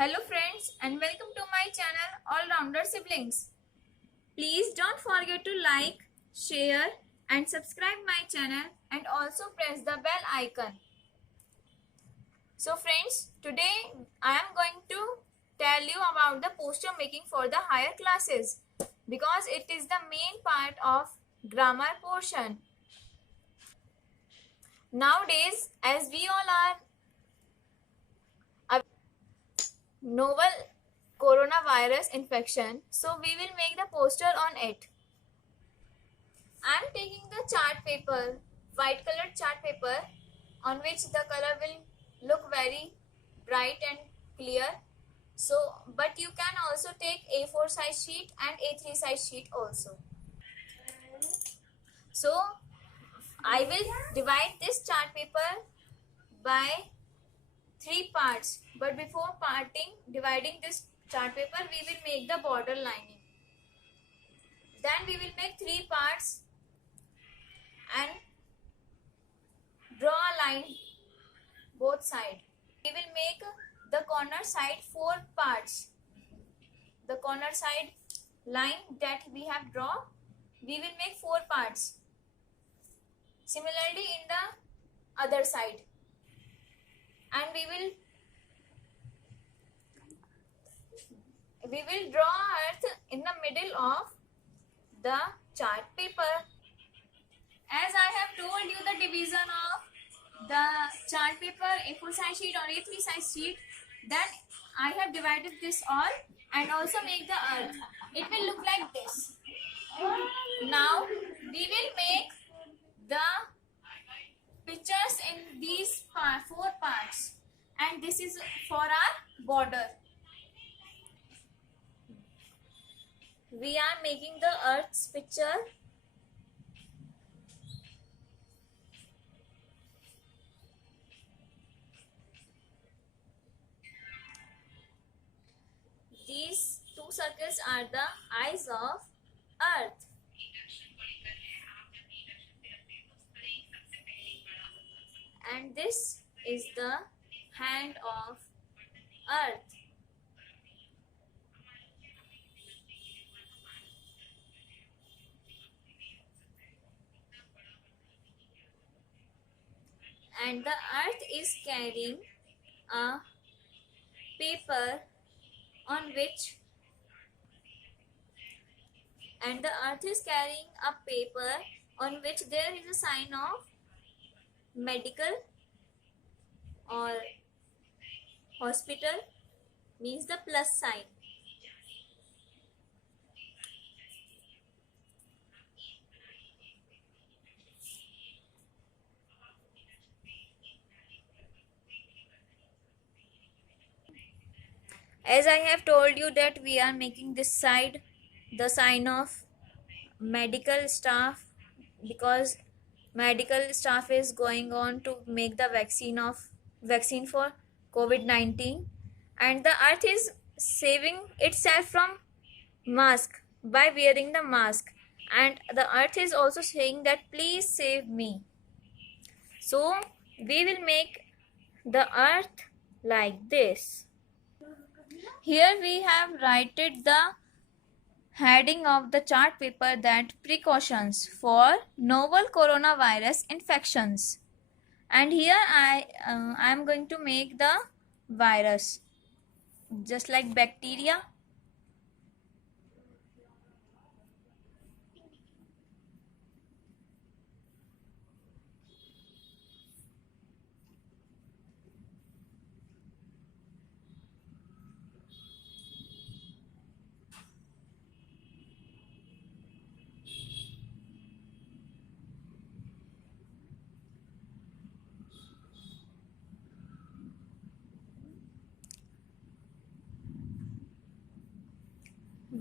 Hello friends and welcome to my channel All Rounder Siblings. Please don't forget to like, share and subscribe my channel and also press the bell icon. So friends, today I am going to tell you about the poster making for the higher classes because it is the main part of grammar portion. Nowadays, as we all are novel coronavirus infection, so we will make the poster on it. I am taking the chart paper, white colored chart paper, on which the color will look very bright and clear. So, but you can also take A4 size sheet and A3 size sheet also. So, I will divide this chart paper by 3 parts. But before dividing this chart paper, we will make the border lining. Then we will make 3 parts and draw a line both sides. We will make the corner side 4 parts. The corner side line that we have drawn, we will make 4 parts. Similarly in the other side. And we will draw earth in the middle of the chart paper. As I have told you the division of the chart paper, A4 size sheet or A3 size sheet, then I have divided this all and also make the earth. It will look like this. Now we will make the pictures in these 4 parts, and this is for our border. We are making the earth's picture. These 2 circles are the eyes of earth. And this is the hand of earth. And the earth is carrying a paper on which there is a sign of medical or hospital, means the plus sign. As I have told you that we are making this side the sign of medical staff, because medical staff is going on to make the vaccine for COVID-19, and the earth is saving itself from mask by wearing the mask, and the earth is also saying that please save me. So we will make the earth like this. Here we have written the heading of the chart paper, that precautions for novel coronavirus infections. And here I am going to make the virus, just like bacteria.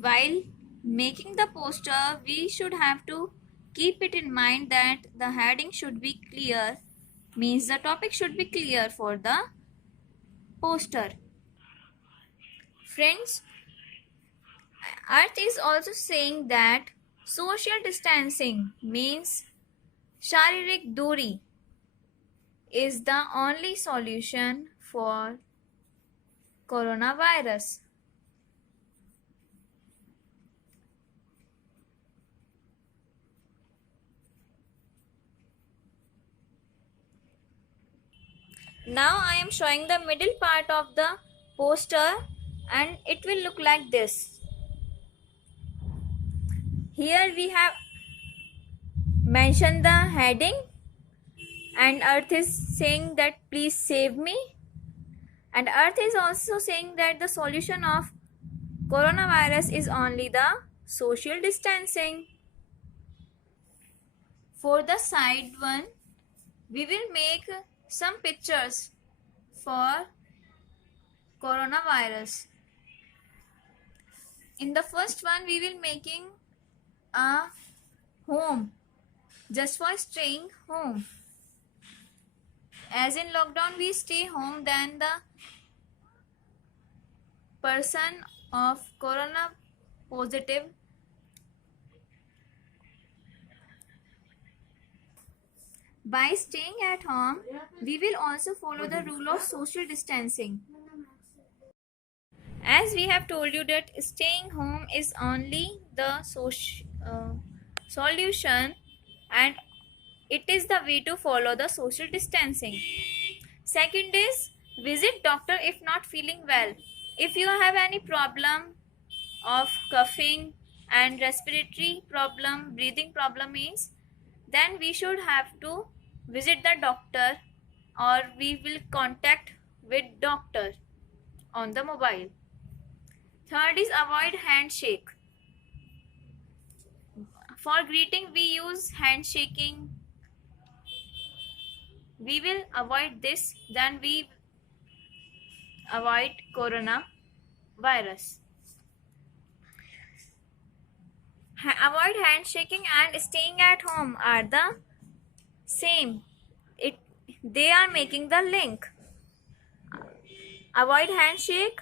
While making the poster, we should have to keep it in mind that the heading should be clear, means the topic should be clear for the poster. Friends, earth is also saying that social distancing, means Sharirik Duri, is the only solution for coronavirus. Now I am showing the middle part of the poster and it will look like this. Here we have mentioned the heading and Earth is saying that please save me, and Earth is also saying that the solution of coronavirus is only the social distancing. For the side one, we will make some pictures for coronavirus. In the first one, we will making a home just for staying home. As in lockdown we stay home, then the person of corona positive by staying at home, we will also follow the rule of social distancing. As we have told you that staying home is only the solution, and it is the way to follow the social distancing. Second is visit doctor if not feeling well. If you have any problem of coughing and respiratory problem, breathing problem means, then we should have to visit the doctor or we will contact with doctor on the mobile. Third is avoid handshake. For greeting we use handshaking. We will avoid this, then we avoid coronavirus. Avoid handshaking and staying at home are the same. They are making the link. Avoid handshake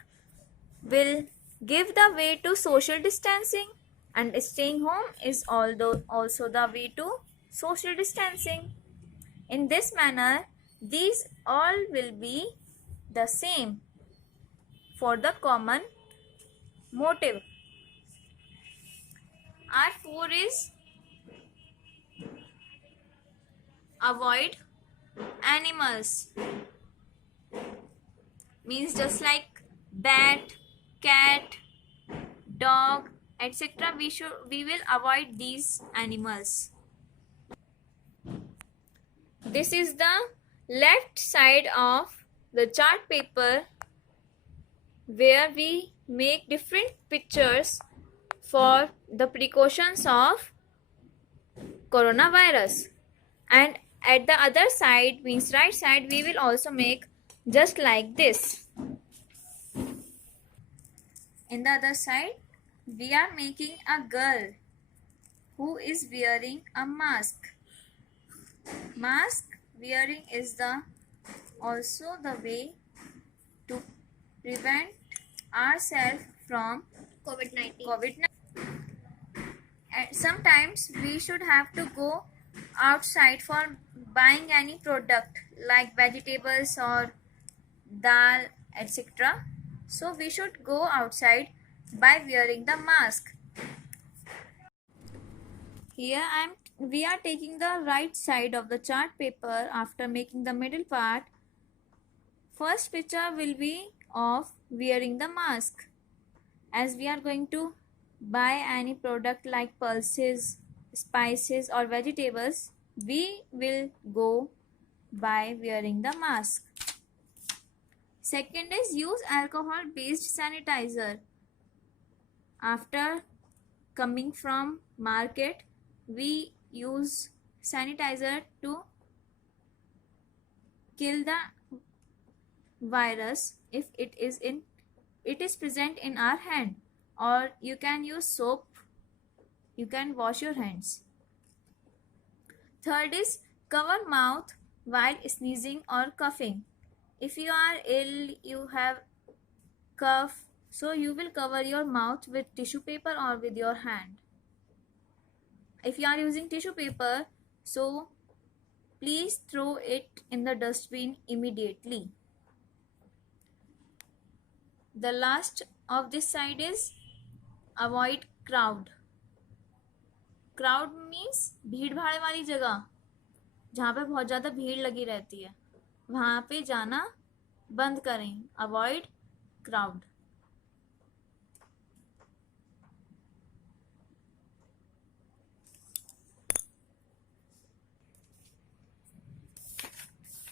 will give the way to social distancing, and staying home is also the way to social distancing. In this manner, these all will be the same for the common motive. R4 is avoid animals. Means just like bat, cat, dog, etc. We will avoid these animals. This is the left side of the chart paper where we make different pictures for the precautions of coronavirus, and at the other side, means right side, we will also make just like this. In the other side, we are making a girl who is wearing a mask. Mask wearing is also the way to prevent ourselves from COVID-19. And sometimes we should have to go outside for buying any product like vegetables or dal, etc. So we should go outside by wearing the mask. Here we are taking the right side of the chart paper after making the middle part. First picture will be of wearing the mask. As we are going to buy any product like pulses, spices or vegetables, we will go by wearing the mask. Second is use alcohol based sanitizer. After coming from market, we use sanitizer to kill the virus if it is present in our hand, or you can use soap, you can wash your hands. Third is cover mouth while sneezing or coughing. If you are ill, you have cough, so you will cover your mouth with tissue paper or with your hand. If you are using tissue paper, so please throw it in the dustbin immediately. The last of this side is avoid crowd. Crowd means भीड़ भाड़ वाली जगह, जहाँ पे बहुत ज़्यादा भीड़ लगी रहती है, वहाँ पे जाना बंद करें. Avoid crowd.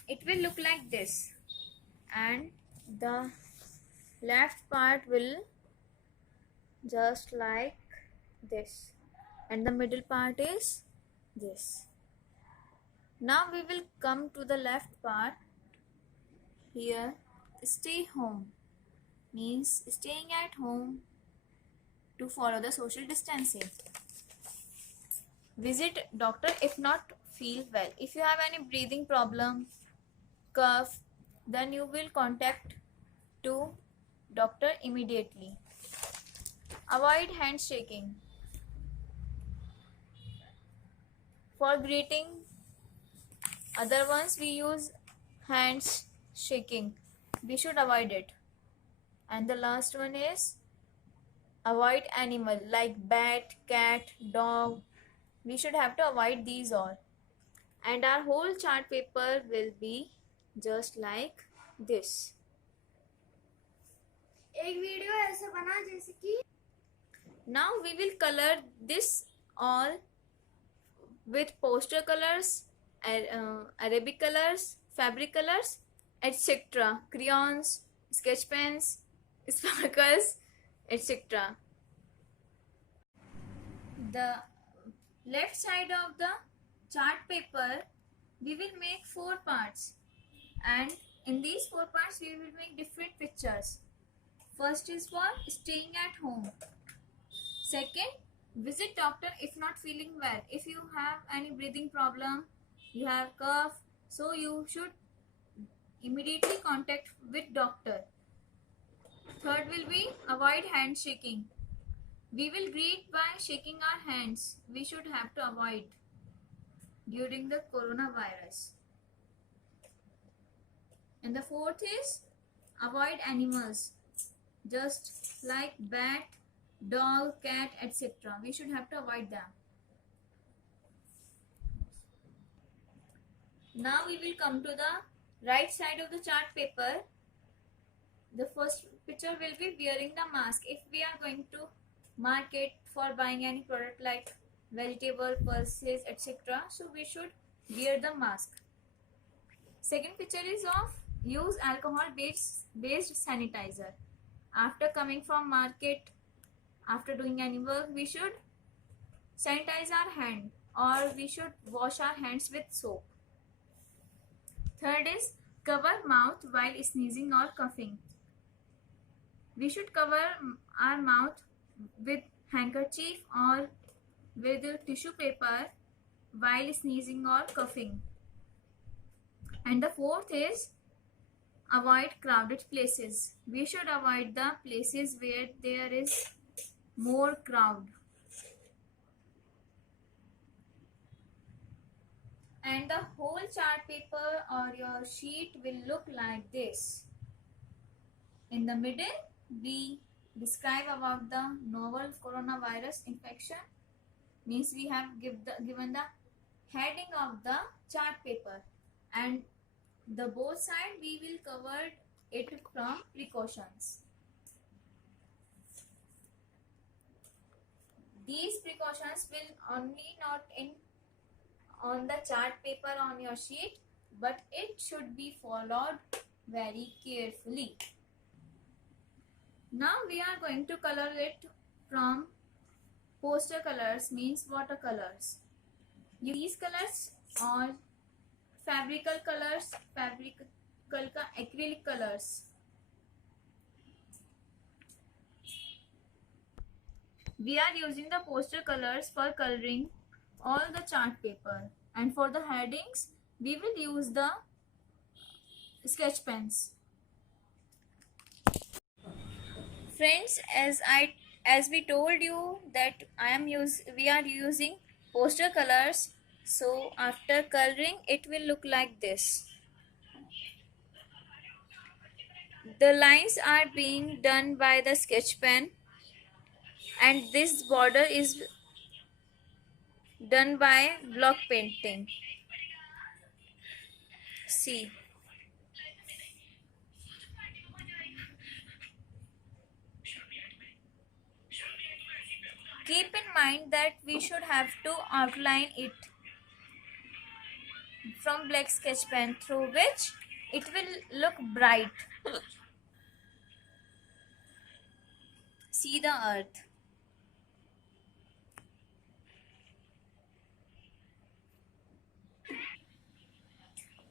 It will look like this, and the left part will just like this, and the middle part is this. Now we will come to the left part. Here, stay home means staying at home to follow the social distancing. Visit doctor if not feel well. If you have any breathing problem, cough, then you will contact to doctor immediately. Avoid handshaking. For greeting other ones, we use hands shaking. We should avoid it. And the last one is avoid animal like bat, cat, dog. We should have to avoid these all. And our whole chart paper will be just like this. एक video ऐसे बना जैसे कि Now we will color this all with poster colors, Arabic colors, fabric colors, etc. Crayons, sketch pens, sparkles, etc. The left side of the chart paper, we will make 4 parts, and in these 4 parts we will make different pictures. First is for staying at home. Second, visit doctor if not feeling well. If you have any breathing problem, you have cough, so you should immediately contact with doctor. Third will be avoid handshaking. We will greet by shaking our hands. We should have to avoid during the coronavirus. And the fourth is avoid animals, just like bat, dog, cat, etc. We should have to avoid them. Now we will come to the right side of the chart paper. The first picture will be wearing the mask. If we are going to market for buying any product like vegetable, pulses, etc., so we should wear the mask. Second picture is of use alcohol based sanitizer. After coming from market, after doing any work, we should sanitize our hand, or we should wash our hands with soap. Third is cover mouth while sneezing or coughing. We should cover our mouth with handkerchief or with tissue paper while sneezing or coughing. And the fourth is avoid crowded places. We should avoid the places where there is more crowd. And the whole chart paper or your sheet will look like this. In the middle, we describe about the novel coronavirus infection. Means we have given the heading of the chart paper, and the both side we will cover it from precautions. These precautions will only not in on the chart paper on your sheet, but it should be followed very carefully. Now we are going to color it from poster colors, means watercolors. These colors or fabrical colors, acrylic colors. We are using the poster colors for coloring all the chart paper, and for the headings we will use the sketch pens. Friends, as we told you that we are using poster colors, so after coloring it will look like this. The lines are being done by the sketch pen, and this border is done by block painting. See. Keep in mind that we should have to outline it from black sketch pen, through which it will look bright. See the earth.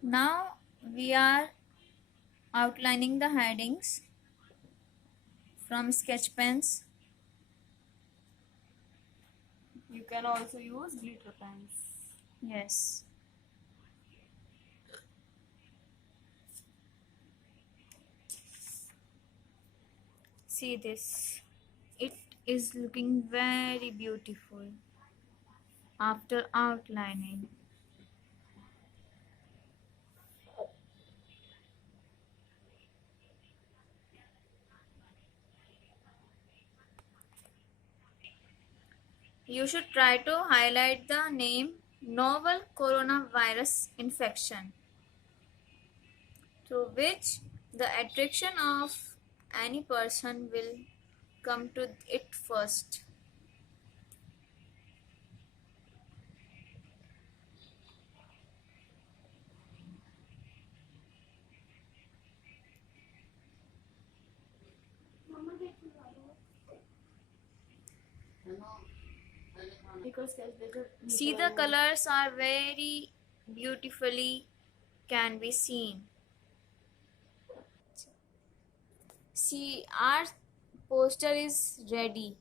Now we are outlining the headings from sketch pens. You can also use glitter pens. Yes. See this. It is looking very beautiful after outlining. You should try to highlight the name novel coronavirus infection, through which the attraction of any person will come to it first. See, the colors are very beautifully can be seen. See, our poster is ready.